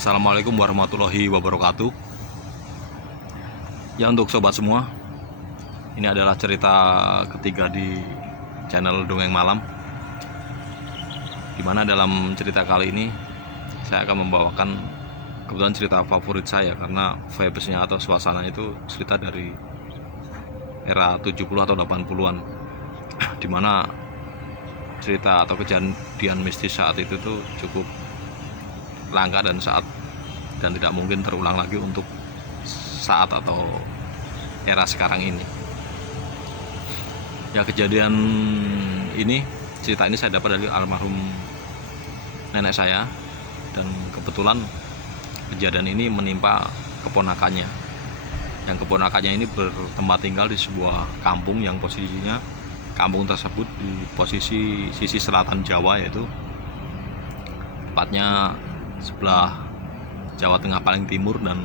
Assalamualaikum warahmatullahi wabarakatuh. Ya, untuk sobat semua, ini adalah cerita ketiga di channel Dongeng Malam, dimana dalam cerita kali ini saya akan membawakan kebetulan cerita favorit saya, karena vibes-nya atau suasana itu cerita dari era 70 atau 80-an, dimana cerita atau kejadian mistis saat itu tuh cukup langka dan tidak mungkin terulang lagi untuk saat atau era sekarang ini. Ya, kejadian ini, cerita ini saya dapat dari almarhum nenek saya, dan kebetulan kejadian ini menimpa keponakannya. Yang keponakannya ini bertempat tinggal di sebuah kampung yang posisinya kampung tersebut di posisi sisi selatan Jawa, yaitu tepatnya sebelah Jawa Tengah paling timur dan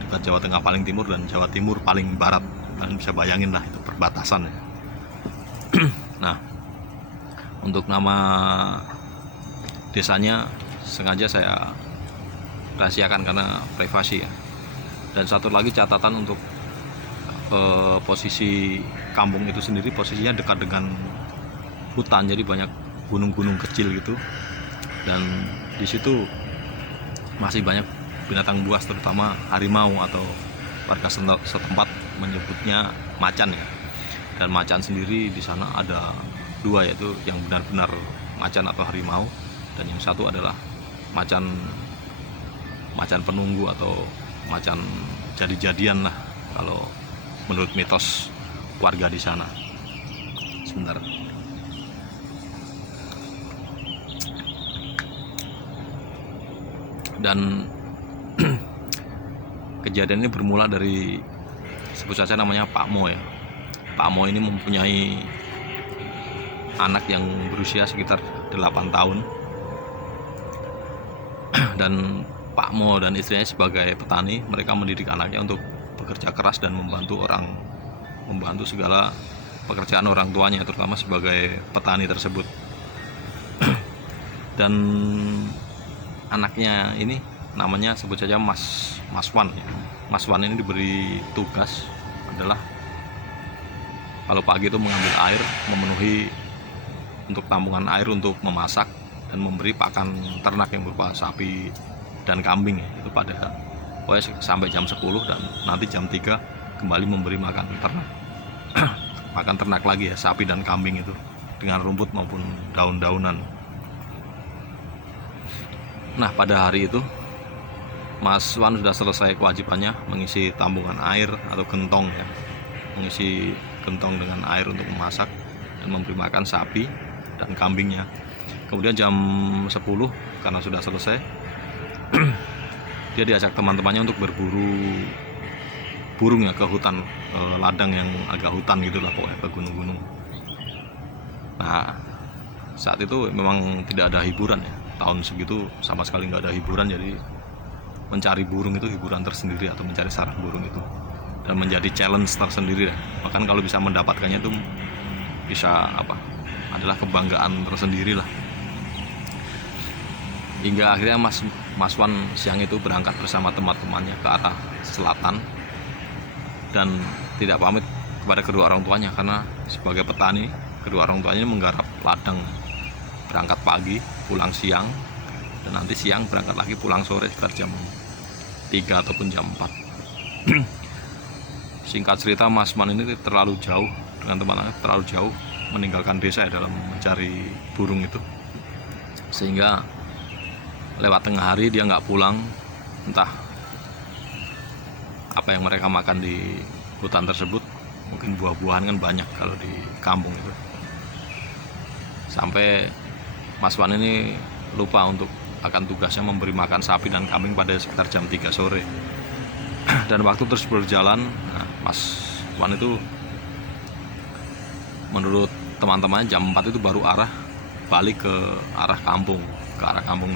dekat Jawa Tengah paling timur dan Jawa Timur paling barat. Kalian bisa bayangin lah, itu perbatasan ya. Nah, untuk nama desanya sengaja saya rahasiakan karena privasi ya. Dan satu lagi catatan untuk posisi kampung itu sendiri, posisinya dekat dengan hutan, jadi banyak gunung-gunung kecil gitu, dan di situ masih banyak binatang buas, terutama harimau, atau warga setempat menyebutnya macan ya. Dan macan sendiri di sana ada dua, yaitu yang benar-benar macan atau harimau, dan yang satu adalah macan penunggu atau macan jadi-jadian lah kalau menurut mitos warga di sana. Sebentar. Dan kejadian ini bermula dari, sebut saja namanya Pak Mo ya. Pak Mo ini mempunyai anak yang berusia sekitar 8 tahun. Dan Pak Mo dan istrinya sebagai petani, mereka mendidik anaknya untuk bekerja keras dan membantu segala pekerjaan orang tuanya, terutama sebagai petani tersebut. Dan anaknya ini namanya sebut saja Mas Wan ya. Mas Wan ini diberi tugas adalah kalau pagi itu mengambil air, memenuhi untuk tampungan air untuk memasak, dan memberi pakan ternak yang berupa sapi dan kambing ya. Itu pada sampai jam 10, dan nanti jam 3 kembali memberi makan ternak. Makan ternak lagi ya, sapi dan kambing itu, dengan rumput maupun daun-daunan. Nah, pada hari itu Mas Wan sudah selesai kewajibannya mengisi tambungan air atau gentong ya, mengisi gentong dengan air untuk memasak dan memberi makan sapi dan kambingnya. Kemudian jam 10, karena sudah selesai, dia diajak teman-temannya untuk berburu burung ya, ke hutan, ladang yang agak hutan gitulah pokoknya, ke gunung-gunung. Nah, saat itu memang tidak ada hiburan ya, tahun segitu sama sekali nggak ada hiburan, jadi mencari burung itu hiburan tersendiri, atau mencari sarang burung itu, dan menjadi challenge tersendiri ya. Bahkan kalau bisa mendapatkannya itu bisa adalah kebanggaan tersendiri lah. Hingga akhirnya Mas Wan siang itu berangkat bersama teman-temannya ke arah selatan, dan tidak pamit kepada kedua orang tuanya, karena sebagai petani kedua orang tuanya menggarap ladang, berangkat pagi pulang siang, dan nanti siang berangkat lagi pulang sore sekitar jam 3 ataupun jam 4. Singkat cerita, Mas Man ini terlalu jauh dengan teman-temannya, terlalu jauh meninggalkan desa ya dalam mencari burung itu, sehingga lewat tengah hari dia nggak pulang. Entah apa yang mereka makan di hutan tersebut, mungkin buah-buahan kan banyak kalau di kampung itu, sampai Mas Wan ini lupa untuk akan tugasnya memberi makan sapi dan kambing pada sekitar jam 3 sore. Dan waktu terus berjalan. Nah, Mas Wan itu menurut teman-temannya jam 4 itu baru balik ke arah kampung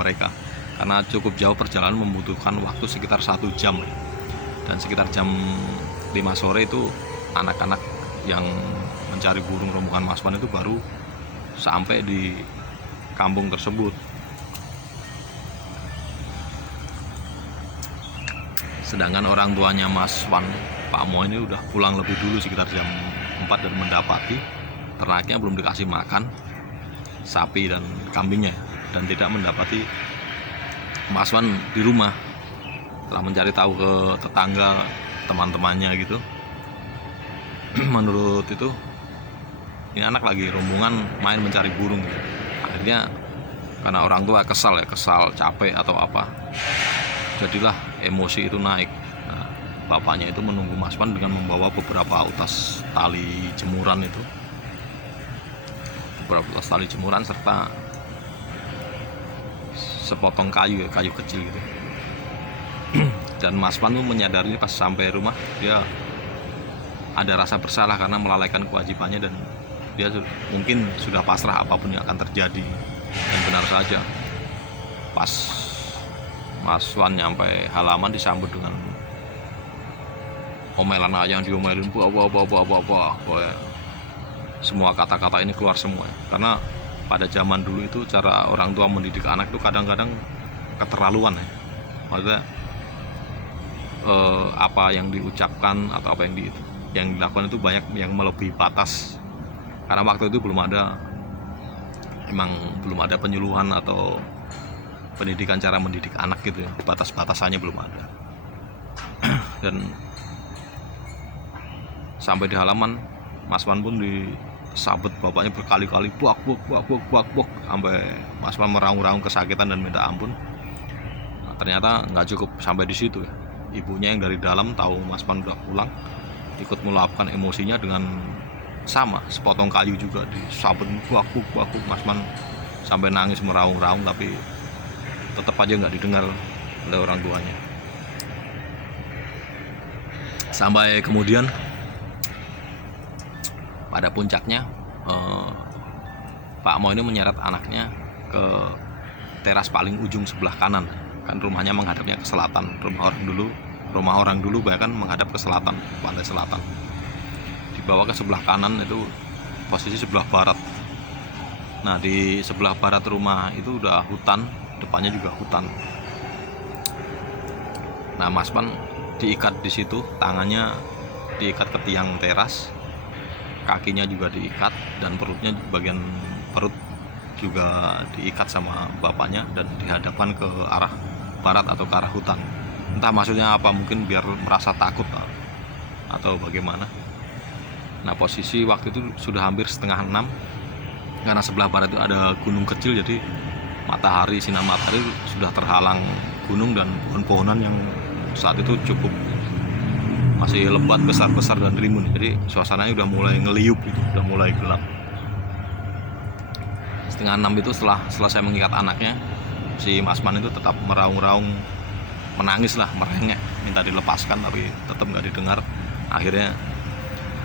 mereka, karena cukup jauh perjalanan, membutuhkan waktu sekitar 1 jam. Dan sekitar jam 5 sore itu anak-anak yang mencari burung rombongan Mas Wan itu baru sampai di kampung tersebut. Sedangkan orang tuanya Mas Wan, Pak Mo ini udah pulang lebih dulu sekitar jam 4 dan mendapati ternaknya belum dikasih makan, sapi dan kambingnya, dan tidak mendapati Mas Wan di rumah. Setelah mencari tahu ke tetangga, teman-temannya gitu, menurut itu ini anak lagi rombongan main mencari burung gitu. Akhirnya karena orang tua kesal capek atau apa, jadilah emosi itu naik. Nah, bapaknya itu menunggu Mas Wan dengan membawa beberapa utas tali jemuran itu, beberapa utas tali jemuran serta sepotong kayu kecil gitu. Dan Mas Wan tuh menyadari pas sampai rumah dia ada rasa bersalah karena melalaikan kewajibannya, dan dia mungkin sudah pasrah apapun yang akan terjadi. Dan benar saja, pas Mas Wan nyampe halaman disambut dengan omelan aja yang diomelin, semua kata-kata ini keluar semua. Karena pada zaman dulu itu cara orang tua mendidik anak itu kadang-kadang keterlaluan ya. Maksudnya apa yang diucapkan atau apa yang dilakukan itu banyak yang melebihi batas. Karena waktu itu belum ada penyuluhan atau pendidikan cara mendidik anak gitu ya, batas-batasannya belum ada. Dan sampai di halaman, Mas Wan pun disabet bapaknya berkali-kali, buak, sampai Mas Wan meraung-raung kesakitan dan minta ampun. Nah, ternyata nggak cukup sampai di situ ya. Ibunya yang dari dalam tahu Mas Wan udah pulang, ikut meluapkan emosinya dengan sama sepotong kayu juga disabet, buak. Mas Wan sampai nangis meraung-raung, tapi tetap aja nggak didengar oleh orang tuanya. Sampai kemudian pada puncaknya Pak Mo ini menyeret anaknya ke teras paling ujung sebelah kanan. Kan rumahnya menghadapnya ke selatan. Rumah orang dulu bahkan menghadap ke selatan, pantai selatan. Dibawa ke sebelah kanan, itu posisi sebelah barat. Nah, di sebelah barat rumah itu udah hutan, depannya juga hutan. Nah, Mas Wan diikat di situ, tangannya diikat ke tiang teras, kakinya juga diikat, dan perutnya, bagian perut juga diikat sama bapaknya dan dihadapkan ke arah barat atau ke arah hutan. Entah maksudnya apa, mungkin biar merasa takut atau bagaimana. Nah, posisi waktu itu sudah hampir 5:30, karena sebelah barat itu ada gunung kecil, jadi sinar matahari sudah terhalang gunung dan pohon-pohonan yang saat itu cukup masih lebat, besar-besar dan rimbun. Jadi suasananya udah mulai ngeliup gitu, udah mulai gelap. 5:30 itu setelah selesai mengikat anaknya, si Mas Wan itu tetap meraung-raung, menangis lah, merengek, minta dilepaskan, tapi tetap nggak didengar. Akhirnya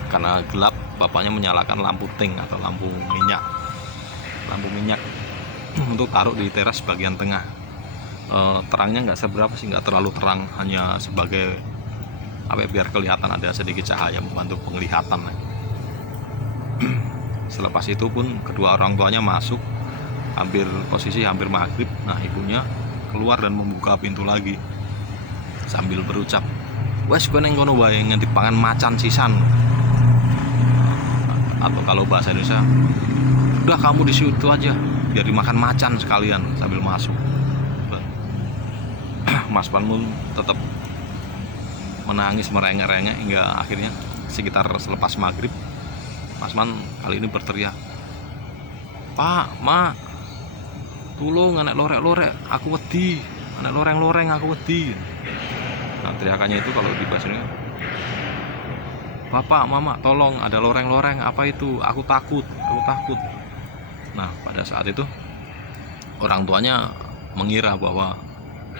karena gelap, bapaknya menyalakan lampu ting atau lampu minyak untuk taruh di teras bagian tengah. Terangnya nggak seberapa sih, nggak terlalu terang, hanya sebagai biar kelihatan ada sedikit cahaya membantu penglihatan. Selepas itu pun kedua orang tuanya masuk, posisi hampir maghrib. Nah, ibunya keluar dan membuka pintu lagi sambil berucap, "Wes kowe neng kono wae nganti pangan macan sisan." Atau kalau bahasa Indonesia, "Udah kamu di situ aja, biar dimakan macan sekalian," sambil masuk. Mas Wan pun tetap menangis merengek-rengek hingga akhirnya sekitar selepas maghrib, Mas Wan kali ini berteriak, "Pak, Mak, tulung, anak lorek-lorek aku wedi, anak loreng-loreng aku wedi." Nah, teriakannya itu kalau di bahasa ini, "Bapak, Mama, tolong, ada loreng-loreng, apa itu? Aku takut." Nah, pada saat itu orang tuanya mengira bahwa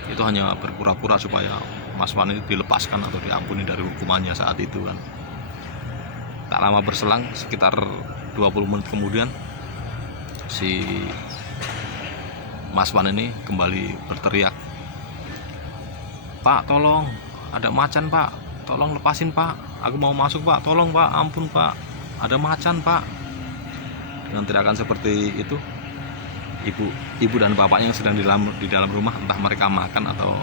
itu hanya berpura-pura supaya Mas Wan itu dilepaskan atau diampuni dari hukumannya saat itu kan. Tak lama berselang, sekitar 20 menit kemudian, si Mas Wan ini kembali berteriak, "Pak, tolong, ada macan Pak, tolong lepasin Pak, aku mau masuk Pak, tolong Pak, ampun Pak, ada macan Pak." Dengan teriakan seperti itu, ibu dan bapaknya yang sedang di dalam rumah, entah mereka makan atau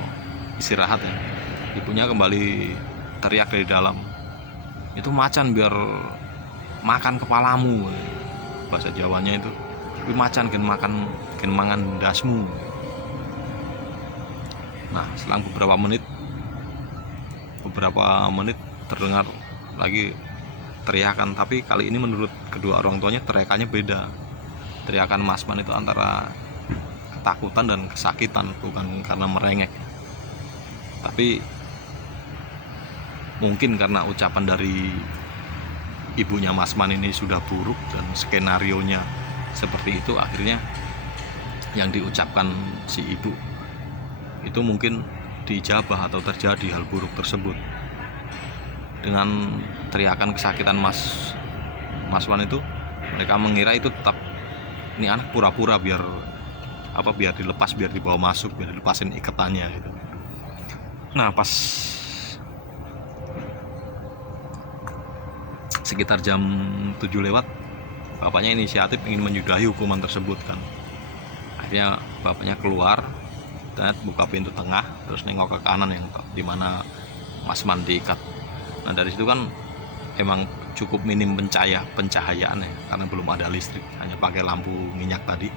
istirahat ya, Ibunya kembali teriak dari dalam, itu macan biar makan kepalamu, bahasa Jawanya itu. Tapi macan gen mangan dasmu. Nah, selang beberapa menit terdengar lagi teriakan, tapi kali ini menurut kedua orang tuanya teriakannya beda. Teriakan Masman itu antara ketakutan dan kesakitan, bukan karena merengek. Tapi mungkin karena ucapan dari ibunya Masman ini sudah buruk dan skenarionya seperti itu, akhirnya yang diucapkan si ibu itu mungkin dijabah atau terjadi hal buruk tersebut. Dengan teriakan kesakitan Masman itu, mereka mengira itu tetap ini anak pura-pura biar dilepas, biar dibawa masuk, biar dilepasin ikatannya gitu. Nah, pas sekitar jam 7 lewat, bapaknya inisiatif ingin menyudahi hukuman tersebut kan. Akhirnya bapaknya keluar, buka pintu tengah, terus nengok ke kanan yang dimana Masman diikat. Nah, dari situ kan emang cukup minim pencahayaan ya, karena belum ada listrik, hanya pakai lampu minyak tadi.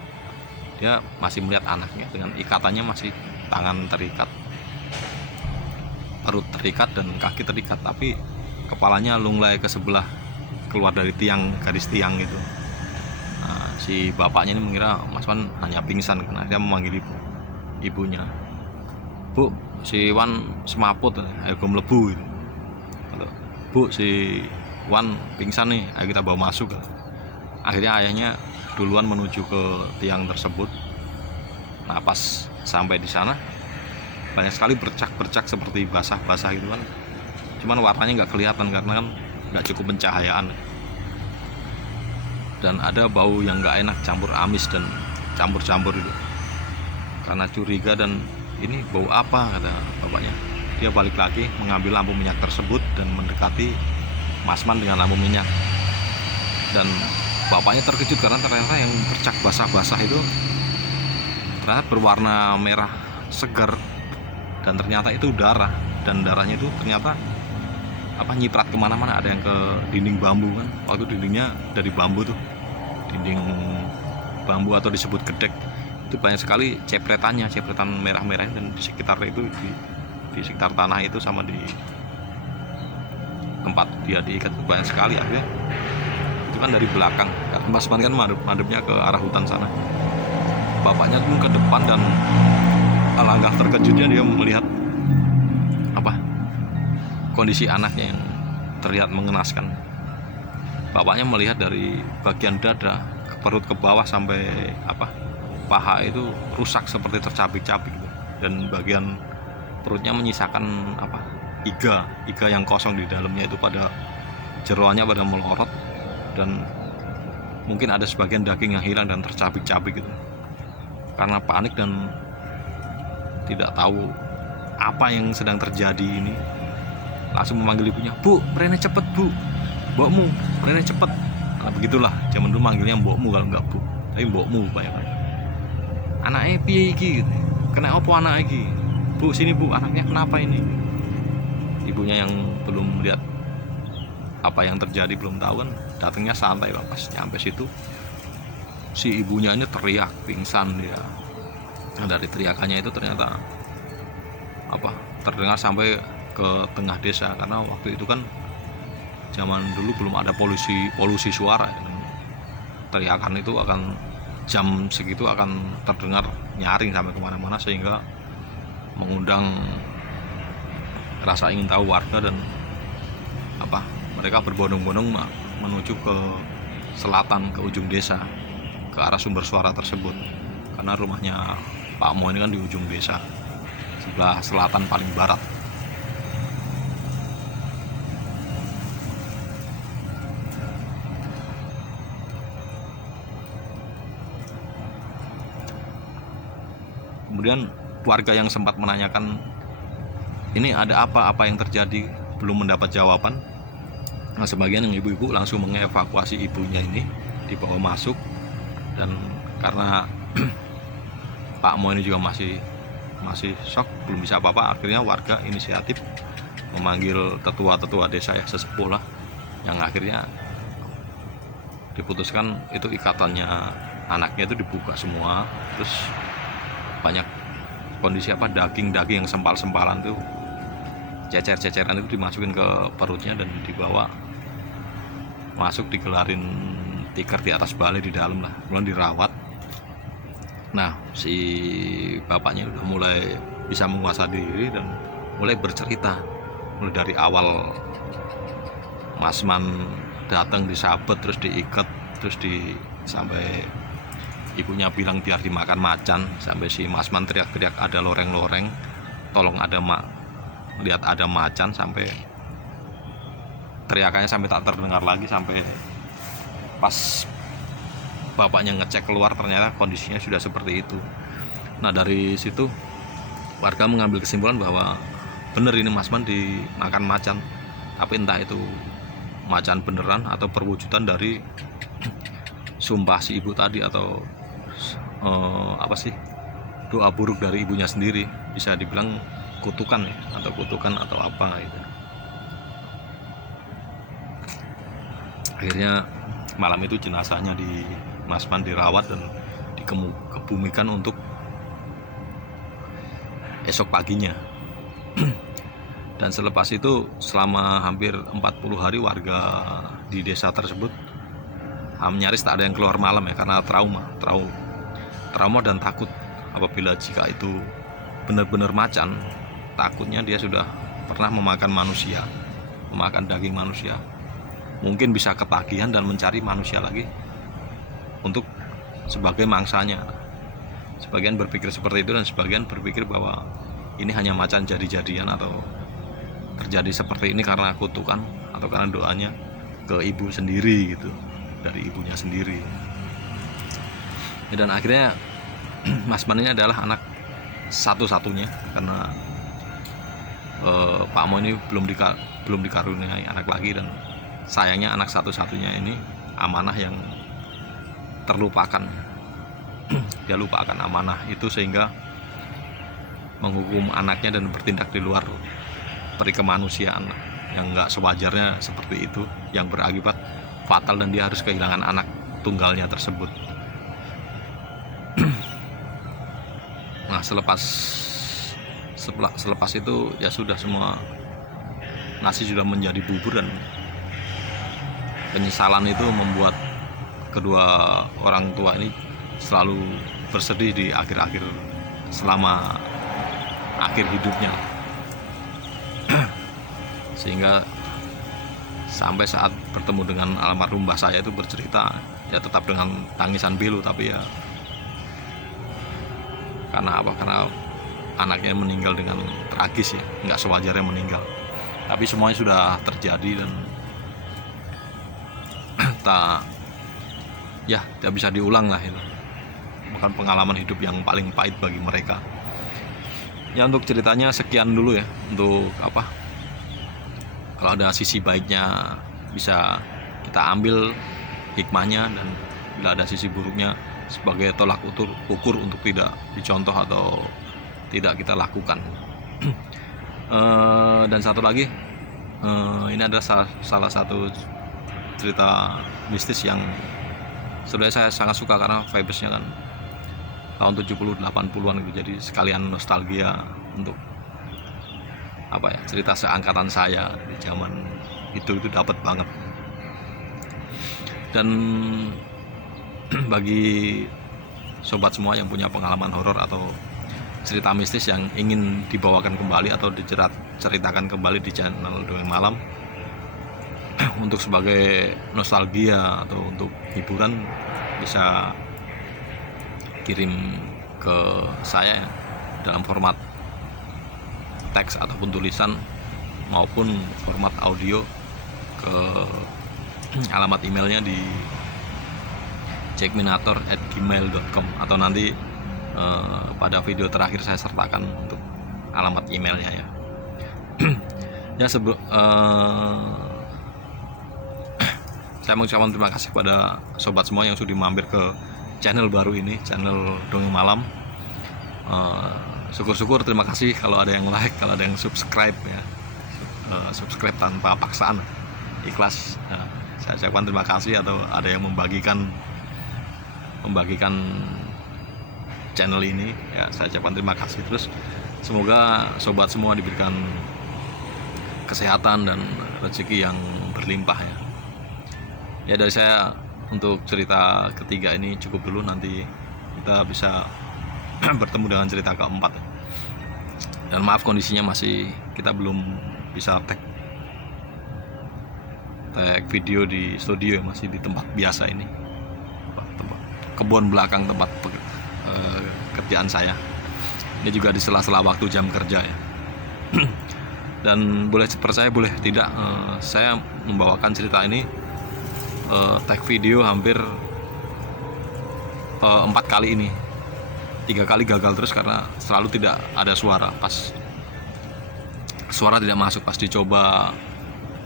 Dia masih melihat anaknya dengan ikatannya, masih tangan terikat, perut terikat dan kaki terikat, tapi kepalanya lunglai ke sebelah, keluar dari garis tiang gitu. Nah, si bapaknya ini mengira Masman hanya pingsan, karena dia memanggil ibunya, "Bu, si Wan semaput, ayo gue melebu gitu. Bu, si Wan pingsan nih, ayo kita bawa masuk." Akhirnya ayahnya duluan menuju ke tiang tersebut. Nah, pas sampai di sana banyak sekali bercak-bercak seperti basah-basah gitu kan. Cuman warnanya nggak kelihatan karena kan nggak cukup pencahayaan. Dan ada bau yang nggak enak, campur amis dan campur-campur itu. Karena curiga dan ini bau apa, kata bapaknya. Dia balik lagi mengambil lampu minyak tersebut dan mendekati Masman dengan lampu minyak. Dan bapaknya terkejut karena ternyata yang bercak basah-basah itu ternyata berwarna merah segar, dan ternyata itu darah, dan darahnya itu ternyata nyiprat kemana-mana. Ada yang ke dinding bambu kan, waktu dindingnya dari bambu tuh, dinding bambu atau disebut gedek, itu banyak sekali cepretan merah-merah, dan di sekitar itu di sekitar tanah itu sama di tempat dia diikat banyak sekali. Akhirnya itu kan dari belakang, karena Masman kan madepnya ke arah hutan sana. Bapaknya pun ke depan, dan alangkah terkejutnya dia melihat kondisi anaknya yang terlihat mengenaskan. Bapaknya melihat dari bagian dada ke perut ke bawah sampai paha itu rusak seperti tercabik-cabik, dan bagian perutnya menyisakan iga yang kosong di dalamnya itu, pada jeroannya pada melorot, dan mungkin ada sebagian daging yang hilang dan tercabik-cabik gitu. Karena panik dan tidak tahu apa yang sedang terjadi ini, langsung memanggil ibunya, "Bu, Rene cepet bu, mbokmu, Rene cepet." Nah, begitulah zaman dulu manggilnya mbokmu, kalau enggak bu, tapi mbokmu bayangkan. "Anaknya piye iki? Kena apa anak iki? Bu, sini bu, anaknya kenapa ini?" Ibunya yang belum melihat apa yang terjadi, belum tahu kan, datangnya santai lah. Pas nyampe situ, si ibunya ini teriak, pingsan dia. Nah, dari teriakannya itu ternyata terdengar sampai ke tengah desa, karena waktu itu kan zaman dulu belum ada polusi suara, dan teriakan itu akan jam segitu akan terdengar nyaring sampai kemana-mana, sehingga mengundang rasa ingin tahu warga, dan mereka berbondong-bondong menuju ke selatan, ke ujung desa, ke arah sumber suara tersebut, karena rumahnya Pak Mo ini kan di ujung desa, sebelah selatan paling barat. Kemudian warga yang sempat menanyakan ini ada apa yang terjadi, belum mendapat jawaban. Nah, sebagian yang ibu-ibu langsung mengevakuasi ibunya ini, dibawa masuk. Dan karena Pak Mo ini juga masih masih shock, belum bisa apa-apa. Akhirnya warga inisiatif memanggil tetua-tetua desa ya, sesepuh lah, yang akhirnya diputuskan itu ikatannya anaknya itu dibuka semua, terus banyak kondisi daging-daging yang sempal-sempalan tuh, cecer-ceceran itu dimasukin ke perutnya dan dibawa masuk, digelarin tikar di atas balai di dalam lah, kemudian dirawat. Nah, si bapaknya udah mulai bisa menguasai diri dan mulai bercerita, mulai dari awal Masman datang disabet, terus diikat, terus sampai ibunya bilang biar dimakan macan, sampai si Masman teriak-teriak ada loreng-loreng, tolong ada lihat ada macan, sampai teriakannya sampai tak terdengar lagi, sampai pas bapaknya ngecek keluar ternyata kondisinya sudah seperti itu. Nah, dari situ warga mengambil kesimpulan bahwa bener ini Masman dimakan macan, tapi entah itu macan beneran atau perwujudan dari sumpah si ibu tadi, atau doa buruk dari ibunya sendiri, bisa dibilang kutukan ya, atau kutukan atau apa gitu. Akhirnya malam itu jenazahnya di Masman dirawat dan dikebumikan untuk esok paginya. Dan selepas itu selama hampir 40 hari warga di desa tersebut nyaris tak ada yang keluar malam ya, karena trauma dan takut apabila jika itu benar-benar macan. Takutnya dia sudah pernah memakan manusia, memakan daging manusia, mungkin bisa ketagihan dan mencari manusia lagi untuk sebagai mangsanya. Sebagian berpikir seperti itu, dan sebagian berpikir bahwa ini hanya macan jadi-jadian atau terjadi seperti ini karena kutukan atau karena doanya ke ibu sendiri gitu, dari ibunya sendiri. Dan akhirnya Masman ini adalah anak satu-satunya, karena Pak Mo ini belum dikaruniai anak lagi, dan sayangnya anak satu-satunya ini amanah yang terlupakan. Dia lupakan amanah itu sehingga menghukum anaknya dan bertindak di luar peri kemanusiaan yang nggak sewajarnya seperti itu, yang berakibat fatal dan dia harus kehilangan anak tunggalnya tersebut. Nah, selepas itu ya sudah, semua nasi sudah menjadi bubur, dan penyesalan itu membuat kedua orang tua ini selalu bersedih di akhir-akhir selama akhir hidupnya. Sehingga sampai saat bertemu dengan almarhum mbah saya itu bercerita ya tetap dengan tangisan pilu, tapi ya karena anaknya meninggal dengan tragis ya, nggak sewajarnya meninggal. Tapi semuanya sudah terjadi dan tidak bisa diulang lah itu. Bukan pengalaman hidup yang paling pahit bagi mereka. Ya, untuk ceritanya sekian dulu ya. Untuk kalau ada sisi baiknya bisa kita ambil hikmahnya, dan bila ada sisi buruknya sebagai tolak ukur untuk tidak dicontoh atau tidak kita lakukan. Dan satu lagi, ini ada salah satu cerita mistis yang sebenarnya saya sangat suka karena vibesnya kan tahun 70-80an gitu, jadi sekalian nostalgia untuk cerita seangkatan saya di zaman itu dapat banget. Dan bagi sobat semua yang punya pengalaman horor atau cerita mistis yang ingin dibawakan kembali atau diceritakan kembali di channel Dongeng Malam untuk sebagai nostalgia atau untuk hiburan, bisa kirim ke saya dalam format teks ataupun tulisan maupun format audio ke alamat emailnya di jackminator@gmail.com, atau nanti pada video terakhir saya sertakan untuk alamat emailnya ya. Saya mengucapkan terima kasih kepada sobat semua yang sudah mampir ke channel baru ini, channel Dongeng Malam. syukur-syukur, terima kasih kalau ada yang like, kalau ada yang subscribe ya. Subscribe tanpa paksaan, ikhlas. Saya ucapkan terima kasih. Atau ada yang membagikan channel ini ya, saya ucapkan terima kasih. Terus semoga sobat semua diberikan kesehatan dan rezeki yang berlimpah ya. Ya, dari saya untuk cerita ketiga ini cukup dulu, nanti kita bisa bertemu dengan cerita keempat ya. Dan maaf kondisinya masih kita belum bisa tag video di studio, masih di tempat biasa ini, tempat kebun belakang tempat kerjaan saya. Ini juga di sela-sela waktu jam kerja ya. Dan boleh percaya boleh tidak, saya membawakan cerita ini tag video hampir 4 kali ini. 3 kali gagal terus karena selalu tidak ada suara. Pas suara tidak masuk, pas dicoba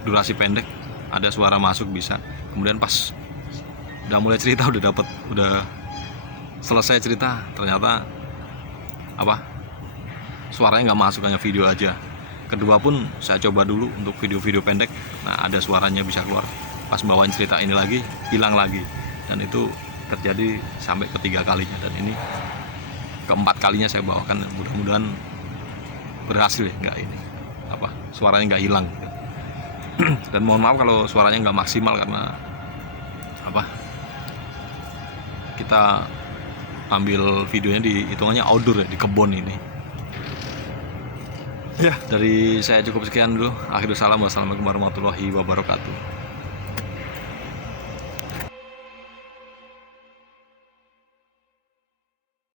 durasi pendek ada suara masuk bisa. Kemudian pas udah mulai cerita, udah selesai cerita, ternyata suaranya nggak masuk, hanya video aja. Kedua pun saya coba dulu untuk video-video pendek, nah ada suaranya bisa keluar. Pas bawain cerita ini lagi hilang lagi, dan itu terjadi sampai ketiga kalinya, dan ini keempat kalinya saya bawakan. Mudah-mudahan berhasil ya, nggak ini suaranya nggak hilang gitu. Dan mohon maaf kalau suaranya nggak maksimal karena kita ambil videonya di hitungannya outdoor ya, di kebun ini ya. Dari saya cukup sekian dulu. Akhirul salam, wassalamualaikum warahmatullahi wabarakatuh.